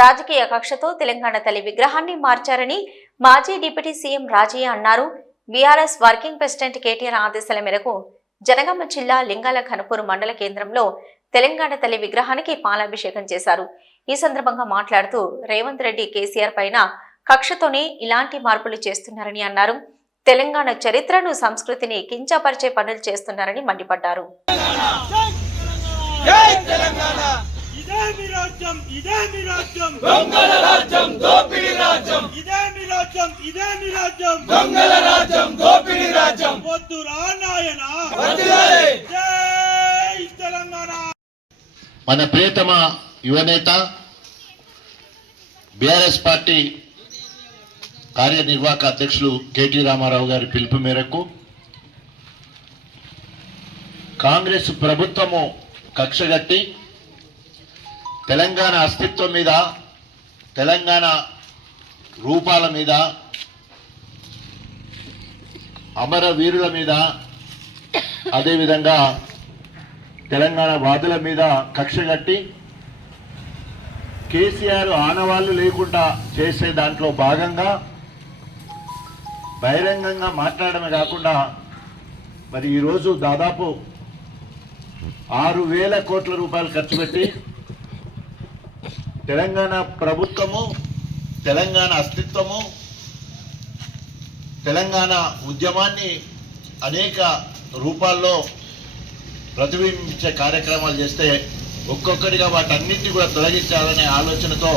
రాజకీయ కక్షతో తెలంగాణ తల్లి విగ్రహాన్ని మార్చారని మాజీ డిప్యూటీ సీఎం రాజయ్య అన్నారు. బీఆర్ఎస్ వర్కింగ్ ప్రెసిడెంట్ కేటీఆర్ ఆదేశాల మేరకు జనగామ జిల్లా లింగాల ఘనపూర్ మండల కేంద్రంలో తెలంగాణ తల్లి విగ్రహానికి పాలాభిషేకం చేశారు. ఈ సందర్భంగా మాట్లాడుతూ రేవంత్ రెడ్డి కేసీఆర్ పైన కక్షతోనే ఇలాంటి మార్పులు చేస్తున్నారని అన్నారు. తెలంగాణ చరిత్రను సంస్కృతిని కించపరిచే పనులు చేస్తున్నారని మండిపడ్డారు. మన ప్రియతమ యువనేత బీఆర్ఎస్ పార్టీ కార్యనిర్వాహక అధ్యక్షులు కేటీ రామారావు గారి పిలుపు మేరకు కాంగ్రెస్ ప్రభుత్వము కక్షగట్టి తెలంగాణ అస్తిత్వం మీద, తెలంగాణ రూపాల మీద, అమరవీరుల మీద, అదేవిధంగా తెలంగాణ వాదుల మీద కక్షగట్టి కేసీఆర్ ఆనవాళ్లు లేకుండా చేసే దాంట్లో భాగంగా బహిరంగంగా మాట్లాడమే కాకుండా మరి ఈరోజు దాదాపు 6,000 కోట్ల రూపాయలు ఖర్చు పెట్టి తెలంగాణ ప్రభుత్వము, తెలంగాణ అస్తిత్వము, తెలంగాణ ఉద్యమాన్ని అనేక రూపాల్లో ప్రతిబింబించే కార్యక్రమాలు చేస్తే ఒక్కొక్కటిగా వాటన్నింటినీ కూడా తొలగించాలనే ఆలోచనతో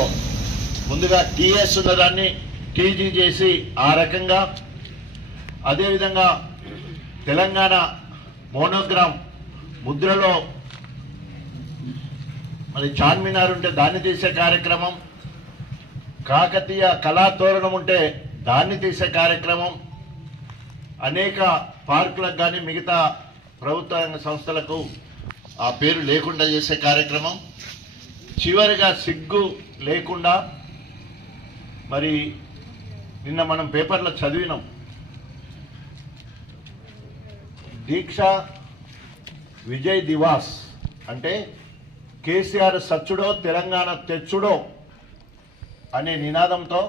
ముందుగా టీఎస్ ఉన్నదాన్ని టీజీ చేసి ఆ రకంగా, అదేవిధంగా తెలంగాణ మోనోగ్రామ్ ముద్రలో మరి చార్మినార్ ఉంటే దాన్ని తీసే కార్యక్రమం, కాకతీయ కళాతోరణం ఉంటే దాన్ని తీసే కార్యక్రమం, అనేక పార్కులకు కానీ మిగతా ప్రభుత్వ రంగ సంస్థలకు ఆ పేరు లేకుండా చేసే కార్యక్రమం, చివరిగా సిగ్గు లేకుండా మరి నిన్న మనం పేపర్లో చదివినాం, దీక్ష విజయ్ దివాస్ అంటే కేసీఆర్ సచ్చుడో తెలంగాణ తెచ్చుడో అనే నినాదంతో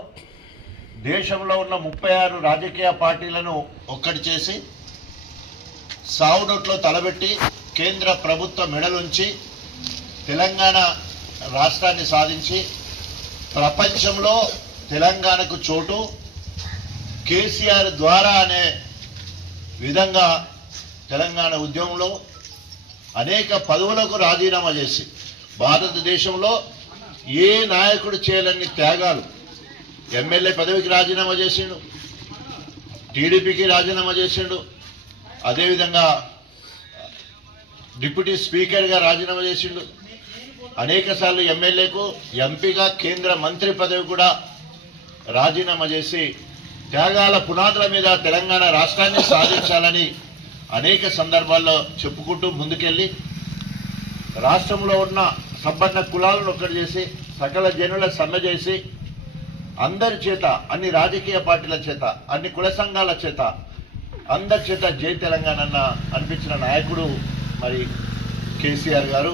దేశంలో ఉన్న 36 రాజకీయ పార్టీలను ఒక్కటి చేసి సావునోట్లో తలబెట్టి కేంద్ర ప్రభుత్వ మెడలుంచి తెలంగాణ రాష్ట్రాన్ని సాధించి ప్రపంచంలో తెలంగాణకు చోటు కేసీఆర్ ద్వారా అనే విధంగా తెలంగాణ ఉద్యమంలో అనేక పదవులకు రాజీనామా చేసి భారతదేశంలో ఏ నాయకుడు చేయలేని త్యాగాలు, ఎమ్మెల్యే పదవికి రాజీనామా చేసిండు, టీడీపీకి రాజీనామా చేసిండు, అదేవిధంగా డిప్యూటీ స్పీకర్గా రాజీనామా చేసిండు, అనేకసార్లు ఎమ్మెల్యేకు, ఎంపీగా, కేంద్ర మంత్రి పదవి కూడా రాజీనామా చేసి త్యాగాల పునాదుల మీద తెలంగాణ రాష్ట్రాన్ని సాధించాలని అనేక సందర్భాల్లో చెప్పుకుంటూ ముందుకెళ్ళి రాష్ట్రంలో ఉన్న సంపన్న కులాలను ఒక్కటి చేసి సకల జనుల సమ్మె చేసి అందరి చేత, అన్ని రాజకీయ పార్టీల చేత, అన్ని కుల సంఘాల చేత, అందరి చేత జై తెలంగాణ అనిపించిన నాయకుడు మరి కేసీఆర్ గారు.